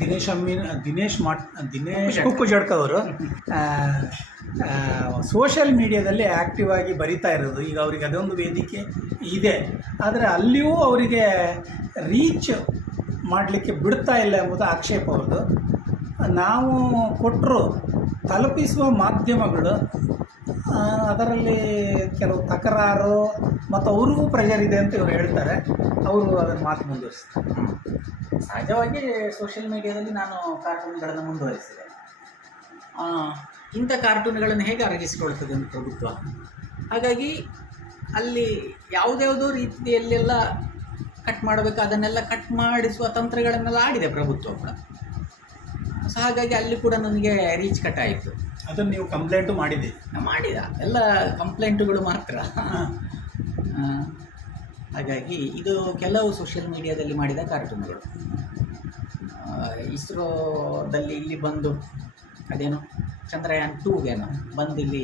ದಿನೇಶ್ ಅಮ್ಮಿನ ದಿನೇಶ್ ಮಾಟ್, ದಿನೇಶ್ ಕುಕ್ಕು ಜಡ್ಕ ಅವರು ಸೋಷಿಯಲ್ ಮೀಡಿಯಾದಲ್ಲಿ ಆ್ಯಕ್ಟಿವ್ ಆಗಿ ಬರಿತಾ ಇರೋದು. ಈಗ ಅವರಿಗೆ ಅದೊಂದು ವೇದಿಕೆ ಇದೆ. ಆದರೆ ಅಲ್ಲಿಯೂ ಅವರಿಗೆ ರೀಚ್ ಮಾಡಲಿಕ್ಕೆ ಬಿಡ್ತಾ ಇಲ್ಲ ಎಂಬುದು ಆಕ್ಷೇಪ ಅವ್ರದ್ದು. ನಾವು ಕೊಟ್ಟರು ತಲುಪಿಸುವ ಮಾಧ್ಯಮಗಳು ಅದರಲ್ಲಿ ಕೆಲವು ತಕರಾರು ಮತ್ತು ಅವ್ರಿಗೂ ಪ್ರೆಷರ್ ಇದೆ ಅಂತ ಇವರು ಹೇಳ್ತಾರೆ. ಅವರು ಅದನ್ನು ಮಾತು ಮುಂದುವರಿಸ್ತಾರೆ. ಸಹಜವಾಗಿ ಸೋಷಿಯಲ್ ಮೀಡಿಯಾದಲ್ಲಿ ನಾನು ಕಾರ್ಟೂನ್ಗಳನ್ನು ಮುಂದುವರಿಸಿದೆ. ಇಂಥ ಕಾರ್ಟೂನ್ಗಳನ್ನು ಹೇಗೆ ಅರಗಿಸಿಕೊಳ್ತದೆ ಅಂತ ಪ್ರಭುತ್ವ? ಹಾಗಾಗಿ ಅಲ್ಲಿ ಯಾವುದ್ಯಾವುದೋ ರೀತಿಯಲ್ಲೆಲ್ಲ ಕಟ್ ಮಾಡಬೇಕು ಅದನ್ನೆಲ್ಲ ಕಟ್ ಮಾಡಿಸುವ ತಂತ್ರಗಳನ್ನೆಲ್ಲ ಆಡಿದೆ ಪ್ರಭುತ್ವ ಕೂಡ. ಸೊ ಹಾಗಾಗಿ ಅಲ್ಲಿ ಕೂಡ ನನಗೆ ರೀಚ್ ಕಟ್ ಆಯಿತು. ಅದನ್ನು ನೀವು ಕಂಪ್ಲೇಂಟು ಮಾಡಿದೆ ಮಾಡಿದ ಎಲ್ಲ ಕಂಪ್ಲೇಂಟುಗಳು ಮಾತ್ರ. ಹಾಗಾಗಿ ಇದು ಕೆಲವು ಸೋಷಿಯಲ್ ಮೀಡಿಯಾದಲ್ಲಿ ಮಾಡಿದ ಕಾರ್ಟೂನ್ಗಳು ಇಸ್ರೋದಲ್ಲಿ ಇಲ್ಲಿ ಬಂದು ಅದೇನು ಚಂದ್ರಯಾನ್ ಟೂಗೇನು ಬಂದು ಇಲ್ಲಿ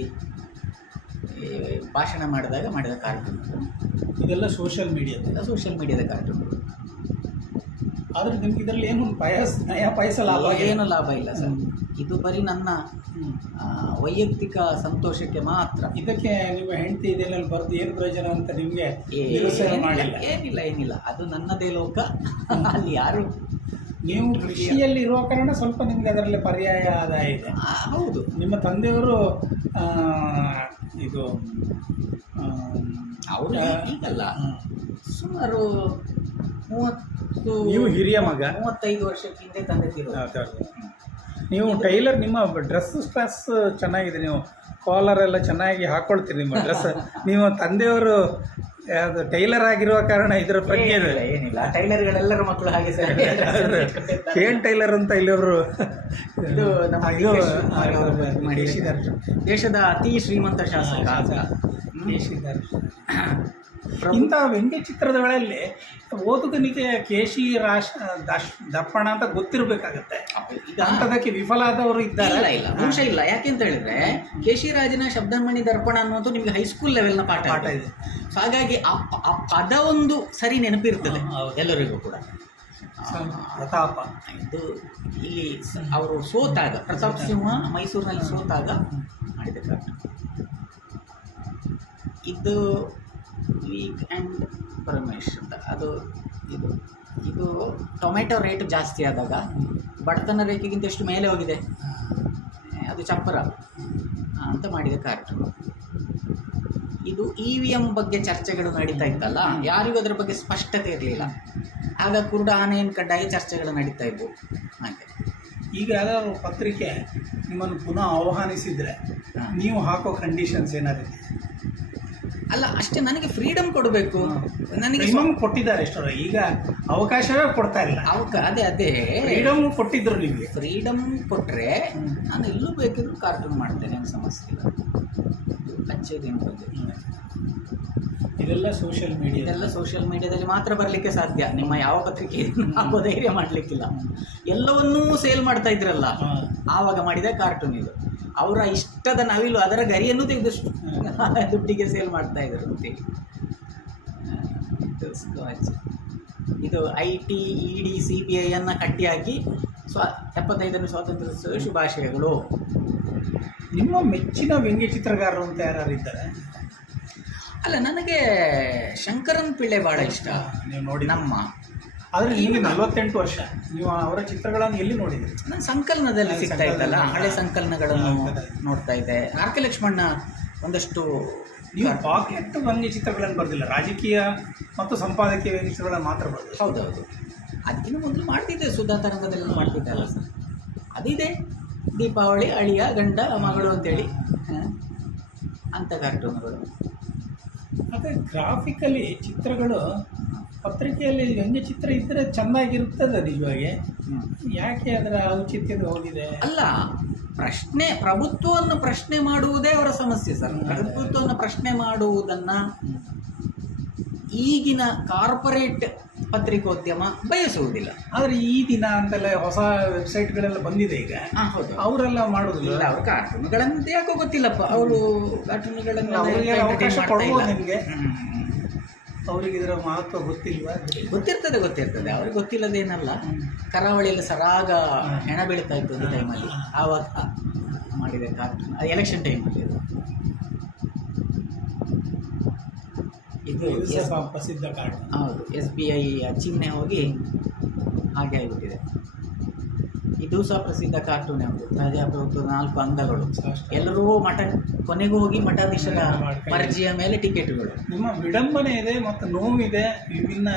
ಭಾಷಣ ಮಾಡಿದಾಗ ಮಾಡಿದ ಕಾರ್ಟೂನ್ಗಳು ಇದೆಲ್ಲ ಸೋಷಿಯಲ್ ಮೀಡಿಯಾದ ಸೋಷಿಯಲ್ ಮೀಡಿಯಾದ ಕಾರ್ಟೂನ್ಗಳು ಆದರೆ ನಿಮ್ಗೆ ಇದರಲ್ಲಿ ಏನು ಪಯಸ್ ನಯ ಪೈಸ ಲಾಭ. ಏನು ಲಾಭ ಇಲ್ಲ ಸರ್. ಇದು ಬರೀ ನನ್ನ. ವೈಯಕ್ತಿಕ ಸಂತೋಷಕ್ಕೆ ಮಾತ್ರ. ಇದಕ್ಕೆ ನಿಮ್ಮ ಹೆಂಡತಿ ಇದೆಲ್ಲ ಬರೆದು ಏನು ಪ್ರಯೋಜನ ಅಂತ ನಿಮಗೆ ಮಾಡಿಲ್ಲ? ಏನಿಲ್ಲ ಏನಿಲ್ಲ. ಅದು ನನ್ನದೇ ಲೋಕ. ಅಲ್ಲಿ ಯಾರು ನೀವು ಕೃಷಿಯಲ್ಲಿ ಇರುವ ಕಾರಣ ಸ್ವಲ್ಪ ನಿಮಗೆ ಅದರಲ್ಲಿ ಪರ್ಯಾಯ ಆದಾಯ ಇದೆ. ಹೌದು. ನಿಮ್ಮ ತಂದೆಯವರು ಇದು ಅವರು ಈಗಲ್ಲ ಸುಮಾರು ಮೂವತ್ತು ನೀವು ಹಿರಿಯ ಮಗ. ಮೂವತ್ತೈದು ವರ್ಷಕ್ಕಿಂತ ಹಿಂದೆ ತಂದೆ ತೀರೋದು. ನೀವು ಟೈಲರ್ ನಿಮ್ಮ ಡ್ರೆಸ್ ಸ್ಟ್ರೆಸ್ ಚೆನ್ನಾಗಿದೆ ನೀವು ಕಾಲರ್ ಎಲ್ಲ ಚೆನ್ನಾಗಿ ಹಾಕೊಳ್ತೀರಿ ನಿಮ್ಮ ಡ್ರೆಸ್. ನೀವು ತಂದೆಯವರು ಅದು ಟೈಲರ್ ಆಗಿರುವ ಕಾರಣ ಇದರ ಬಗ್ಗೆ ಏನಿಲ್ಲ. ಟೈಲರ್ಗಳೆಲ್ಲರ ಮಕ್ಕಳು ಹಾಗೆ ಸರ್. ಏನ್ ಟೈಲರ್ ಅಂತ ಇಲ್ಲಿಯವರು ಇದು ನಮ್ಮ ದೇಶದ ಅತಿ ಶ್ರೀಮಂತ ಶಾಸಕ. ದೇಶಿದಾರ್ ಇಂಥ ವ್ಯಂಗ್ಯ ಚಿತ್ರಗಳಲ್ಲಿ ಓದುಗನಿಗೆ ಕೇಶಿ ರಾಶ ದಶ್ ದಪ್ಪಣ ಅಂತ ಗೊತ್ತಿರಬೇಕಾಗತ್ತೆ. ಈಗ ಅಂಥದಕ್ಕೆ ವಿಫಲ ಆದವರು ಇದ್ದಾರೆ. ಇಲ್ಲ ಇಲ್ಲ. ಅಂಶ ಇಲ್ಲ. ಯಾಕೆ ಅಂತ ಹೇಳಿದ್ರೆ ಕೇಶಿರಾಜನ ಶಬ್ದಮಣಿ ದರ್ಪಣ ಅನ್ನೋದು ನಿಮಗೆ ಹೈಸ್ಕೂಲ್ ಲೆವೆಲ್ನ ಪಾಠ ಪಾಠ ಇದೆ. ಸೊ ಹಾಗಾಗಿ ಆ ಪದ ಒಂದು ಸರಿ ನೆನಪಿರ್ತದೆ. ಎಲ್ಲರಿಗೂ ಕೂಡ. ಪ್ರತಾಪ. ಇದು ಇಲ್ಲಿ ಅವರು ಸೋತಾಗ ಪ್ರತಾಪ್ ಸಿಂಹ ಮೈಸೂರಿನಲ್ಲಿ ಸೋತಾಗ ಮಾಡಿದ ಇದು ವೀಕ್ ಆ್ಯಂಡ್ ಪರಮೇಶ್ ಅಂತ. ಅದು ಇದು. ಇದು ಟೊಮೆಟೊ ರೇಟ್ ಜಾಸ್ತಿ ಆದಾಗ ಬಡತನ ರೇಖೆಗಿಂತ ಎಷ್ಟು ಮೇಲೆ ಹೋಗಿದೆ? ಅದು ಚಪ್ಪರ ಅಂತ ಮಾಡಿದ ಕಾರ್ಟೂನ್ ಇದು ಇ ವಿ ಎಂ ಬಗ್ಗೆ ಚರ್ಚೆಗಳು ನಡೀತಾ ಇತ್ತಲ್ಲ ಯಾರಿಗೂ ಅದರ ಬಗ್ಗೆ ಸ್ಪಷ್ಟತೆ ಇರಲಿಲ್ಲ. ಆಗ ಕುರುಡ ಆನೆಯನ್ನು ಕಡ್ಡಾಯ ಚರ್ಚೆಗಳು ನಡೀತಾ ಇದ್ವು. ಹಾಗೆ. ಈಗ ಯಾವ್ದಾದ್ರು ಪತ್ರಿಕೆ ನಿಮ್ಮನ್ನು ಪುನಃ ಆಹ್ವಾನಿಸಿದರೆ ನೀವು ಹಾಕೋ ಕಂಡೀಷನ್ಸ್ ಏನಾದ್ರು ಅಲ್ಲ ಅಷ್ಟೇ ನನಗೆ ಫ್ರೀಡಮ್ ಕೊಡಬೇಕು. ನನಗೆ ಕೊಟ್ಟಿದ್ದಾರೆ ಎಷ್ಟರ. ಈಗ ಅವಕಾಶವೇ ಕೊಡ್ತಾ ಇಲ್ಲ. ಅವಕ ಅದೇ ಅದೇ. ಫ್ರೀಡಮ್ ಕೊಟ್ಟಿದ್ರು ನಿಮಗೆ. ಫ್ರೀಡಮ್ ಕೊಟ್ಟರೆ ನಾನು ಇಲ್ಲೂ ಬೇಕಿದ್ರು ಕಾರ್ಟೂನ್ ಮಾಡ್ತೇನೆ ಏನು ಸಮಸ್ಯೆ ಇಲ್ಲ. ಅಚ್ಚೇದೇನು ಬಗ್ಗೆ ಇದೆಲ್ಲ ಸೋಷಿಯಲ್ ಮೀಡಿಯಾ ಇದೆಲ್ಲ ಸೋಷಿಯಲ್ ಮೀಡಿಯಾದಲ್ಲಿ ಮಾತ್ರ ಬರಲಿಕ್ಕೆ ಸಾಧ್ಯ. ನಿಮ್ಮ ಯಾವ ಪತ್ರಿಕೆ ಹಾಕೋ ಧೈರ್ಯ ಮಾಡಲಿಕ್ಕಿಲ್ಲ. ಎಲ್ಲವನ್ನೂ ಸೇಲ್ ಮಾಡ್ತಾ ಇದ್ರಲ್ಲ. ಆವಾಗ ಮಾಡಿದ ಕಾರ್ಟೂನ್ ಇದು. ಅವರ ಇಷ್ಟದ ನವಿಲು ಅದರ ಗರಿಯನ್ನು ತೆಗೆದು ದುಡ್ಡಿಗೆ ಸೇಲ್ ಮಾಡ್ತಾ ಇದ್ದಾರೆ ಅಂತೇಳಿ ಇದು I T E D C B ಐಯನ್ನು ಕಟ್ಟಿ ಹಾಕಿ ಸ್ವ ಎಪ್ಪತ್ತೈದನೇ ಸ್ವಾತಂತ್ರ್ಯೋತ್ಸವ ಶುಭಾಶಯಗಳು. ನಿಮ್ಮ ಮೆಚ್ಚಿನ ವ್ಯಂಗ್ಯ ಚಿತ್ರಗಾರರು ಅಂತ ಯಾರು ಇದ್ದಾರೆ ಅಲ್ಲ ನನಗೆ ಶಂಕರನ್ ಪಿಳ್ಳೆ ಭಾಳ ಇಷ್ಟ. ನೀವು ನೋಡಿ ನಮ್ಮ. ಆದರೆ ನಿಮಗೆ ನಲವತ್ತೆಂಟು ವರ್ಷ. ನೀವು ಅವರ ಚಿತ್ರಗಳನ್ನು ಎಲ್ಲಿ ನೋಡಿದ್ರಿ? ನಾನು ಸಂಕಲನದಲ್ಲಿ ಸಿಗ್ತಾ ಇದ್ದಲ್ಲ. ಹಳೆ ಸಂಕಲನಗಳನ್ನು ನೋಡ್ತಾ ಇದ್ದೆ. ಆರ್ ಕೆ ಲಕ್ಷ್ಮಣ್ಣ ಒಂದಷ್ಟು ನೀವು ಪಾಕೆಟ್ ವ್ಯಂಗ್ಯ ಚಿತ್ರಗಳನ್ನು ಬರೆದಿಲ್ಲ ರಾಜಕೀಯ ಮತ್ತು ಸಂಪಾದಕೀಯ ವ್ಯಂಗ್ಯ ಚಿತ್ರಗಳನ್ನು ಮಾತ್ರ ಬರ್ತದೆ ಹೌದೌದು. ಅದಕ್ಕಿಂತ ಮೊದಲು ಮಾಡ್ತಿದ್ದೆ ಸುಧಾ ತರಂಗದಲ್ಲಿ ಮಾಡ್ತಿದ್ದೆ ಅಲ್ಲ ಸರ್. ಅದಿದೆ ದೀಪಾವಳಿ ಅಳಿಯ ಗಂಡ ಮಗಳು ಅಂತೇಳಿ. ಅಂಥ ಕಾರ್ಟೂನ್ಗಳು ಅದೇ ಗ್ರಾಫಿಕಲಿ ಚಿತ್ರಗಳು ಪತ್ರಿಕೆಯಲ್ಲಿ ವ್ಯಂಗ್ಯ ಚಿತ್ರ ಇದ್ದರೆ ಚೆಂದಾಗಿರುತ್ತದೆ ನಿಜವಾಗಿ ಯಾಕೆ ಅದರ ಔಚಿತ್ಯದ ಹೋಗಿದೆ? ಅಲ್ಲ ಪ್ರಶ್ನೆ ಪ್ರಭುತ್ವವನ್ನು ಪ್ರಶ್ನೆ ಮಾಡುವುದೇ ಅವರ ಸಮಸ್ಯೆ ಸರ್. ಪ್ರಭುತ್ವವನ್ನು ಪ್ರಶ್ನೆ ಮಾಡುವುದನ್ನ ಈಗಿನ ಕಾರ್ಪೊರೇಟ್ ಪತ್ರಿಕೋದ್ಯಮ ಬಯಸುವುದಿಲ್ಲ. ಆದರೆ ಈ ದಿನ ಅಂತೆಲ್ಲ ಹೊಸ ವೆಬ್ಸೈಟ್ಗಳೆಲ್ಲ ಬಂದಿದೆ ಈಗ. ಹೌದು. ಅವರೆಲ್ಲ ಮಾಡುದಿಲ್ಲ? ಅವ್ರ ಕಾರ್ಟೂನ್ಗಳಂತ ಯಾಕೋ ಗೊತ್ತಿಲ್ಲಪ್ಪ. ಅವರು ಕಾರ್ಟೂನ್ಗಳನ್ನ ಅವಕಾಶ ಕೊಡಬಹುದು ನಿಮಗೆ. ಅವರಿಗೆ ಇದರ ಮಹತ್ವ ಗೊತ್ತಿಲ್ವಾ? ಗೊತ್ತಿರ್ತದೆ ಗೊತ್ತಿರ್ತದೆ. ಅವ್ರಿಗೆ ಗೊತ್ತಿಲ್ಲದೇನಲ್ಲ ಕರಾವಳಿಯಲ್ಲಿ ಸರಾಗ ಹೆಣ ಬೀಳ್ತಾ ಇತ್ತು ಒಂದು ಟೈಮಲ್ಲಿ ಆವಾಗ ಮಾಡಿದ ಅದು ಎಲೆಕ್ಷನ್ ಟೈಮಲ್ಲಿ ಇದು ಪ್ರಸಿದ್ಧ ಕಾರ್ಡ್ ಹೌದು. ಎಸ್ ಬಿ ಐ ಚಿಹ್ನೆ ಹೋಗಿ ಹಾಗೆ ಆಗಿಬಿಟ್ಟಿದೆ. ಇದು ಸಹ ಪ್ರಸಿದ್ಧ ಕಾರ್ಟೂನ್ ಯಾವುದು? ಪ್ರಜಾಪ್ರಭುತ್ವ ನಾಲ್ಕು ಅಂಗಗಳು. ಎಲ್ಲರೂ ಮಠ ಕೊನೆಗೂ ಹೋಗಿ ಮಠಾಧೀಶರ ಮರ್ಜಿಯ ಮೇಲೆ ಟಿಕೆಟ್ಗಳು ನಿಮ್ಮ ವಿಡಂಬನೆ ಇದೆ ಮತ್ತು ನೋವಿದೆ ವಿಭಿನ್ನ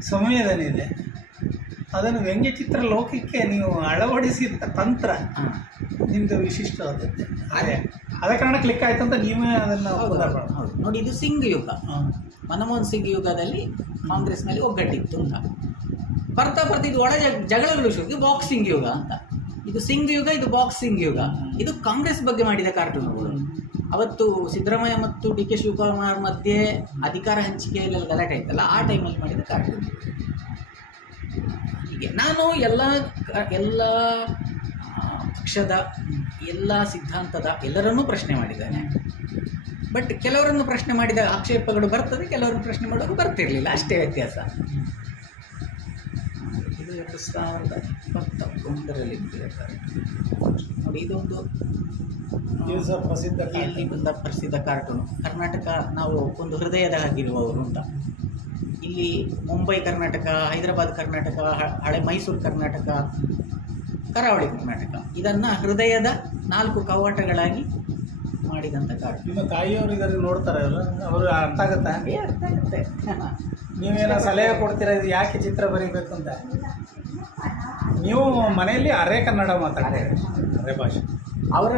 ಸಂವೇದನೆ ಇದೆ. ಅದನ್ನು ವ್ಯಂಗ್ಯಚಿತ್ರ ಲೋಕಕ್ಕೆ ನೀವು ಅಳವಡಿಸಿದ ತಂತ್ರ ನಿಮ್ಮದು ವಿಶಿಷ್ಟವಾದದ್ದು. ಅದೇ. ಅದ. ಕಾರಣ ಕ್ಲಿಕ್ ಆಯ್ತು ಅಂತ ನೀವೇ ಅದನ್ನು ನೋಡಿ ಇದು ಸಿಂಗ್ ಯುಗ. ಮನಮೋಹನ್ ಸಿಂಗ್ ಯುಗದಲ್ಲಿ ಕಾಂಗ್ರೆಸ್ನಲ್ಲಿ ಒಗ್ಗಟ್ಟಿತ್ತು ಅಂತ. ಬರ್ತಾ ಬರ್ತಾ ಇದು ಒಳ ಜಗ್- ಜಗಳಗಳು ಶುರು ಇದು ಬಾಕ್ಸಿಂಗ್ ಯುಗ ಅಂತ. ಇದು ಸಿಂಗ್ ಯುಗ, ಇದು ಬಾಕ್ಸಿಂಗ್ ಯುಗ. ಇದು ಕಾಂಗ್ರೆಸ್ ಬಗ್ಗೆ ಮಾಡಿದ ಕಾರ್ಟೂನ್ಗಳು ಅವತ್ತು ಸಿದ್ದರಾಮಯ್ಯ ಮತ್ತು ಡಿ ಕೆ ಶಿವಕುಮಾರ್ ಮಧ್ಯೆ ಅಧಿಕಾರ ಹಂಚಿಕೆಯಲ್ಲಿ ಗಲಾಟೆ ಆಯ್ತಲ್ಲ, ಆ ಟೈಮಲ್ಲಿ ಮಾಡಿದ ಕಾರ್ಟೂನ್ ಹೀಗೆ. ನಾನು ಎಲ್ಲ ಎಲ್ಲ ಪಕ್ಷದ ಎಲ್ಲ ಸಿದ್ಧಾಂತದ ಎಲ್ಲರನ್ನೂ ಪ್ರಶ್ನೆ ಮಾಡಿದ್ದೇನೆ. ಬಟ್ ಕೆಲವರನ್ನು ಪ್ರಶ್ನೆ ಮಾಡಿದ ಆಕ್ಷೇಪಗಳು ಬರ್ತದೆ, ಕೆಲವರನ್ನು ಪ್ರಶ್ನೆ ಮಾಡೋರು ಬರ್ತಿರಲಿಲ್ಲ. ಅಷ್ಟೇ ವ್ಯತ್ಯಾಸ. ಎರಡು ಸಾವಿರದ ಇಪ್ಪತ್ತ ಒಂದರಲ್ಲಿ ಬಿಟ್ಟಿದ್ದಾರೆ. ನೋಡಿ ಇದೊಂದು ಪ್ರಸಿದ್ಧ ಇಲ್ಲಿ ಬಂದ ಪ್ರಸಿದ್ಧ ಕಾರ್ಟೂನು ಕರ್ನಾಟಕ ನಾವು ಒಂದು ಹೃದಯದ ಹಾಗಿರುವವರು ಅಂತ. ಇಲ್ಲಿ ಮುಂಬೈ ಕರ್ನಾಟಕ ಹೈದರಾಬಾದ್ ಕರ್ನಾಟಕ ಹಳೆ ಮೈಸೂರು ಕರ್ನಾಟಕ ಕರಾವಳಿ ಕರ್ನಾಟಕ. ಇದನ್ನು ಹೃದಯದ ನಾಲ್ಕು ಕವಾಟಗಳಾಗಿ ಮಾಡಿದಂಥ ಕಾರ್ಡ್ ನಿಮ್ಮ ತಾಯಿಯವರು ಇದನ್ನು ನೋಡ್ತಾರೆ ಅವರು ಅವರು ಅರ್ಥ ಆಗುತ್ತಾ? ಏ, ಅರ್ಥ ಆಗುತ್ತೆ. ನೀವೇನೋ ಸಲಹೆ ಕೊಡ್ತೀರಾ? ಇದು ಯಾಕೆ ಚಿತ್ರ ಬರೀಬೇಕು ಅಂತ? ನೀವು ಮನೆಯಲ್ಲಿ ಅರೆ ಕನ್ನಡ ಮಾತಾಡ್ತಾರೆ? ಅರೆ ಭಾಷೆ. ಅವರ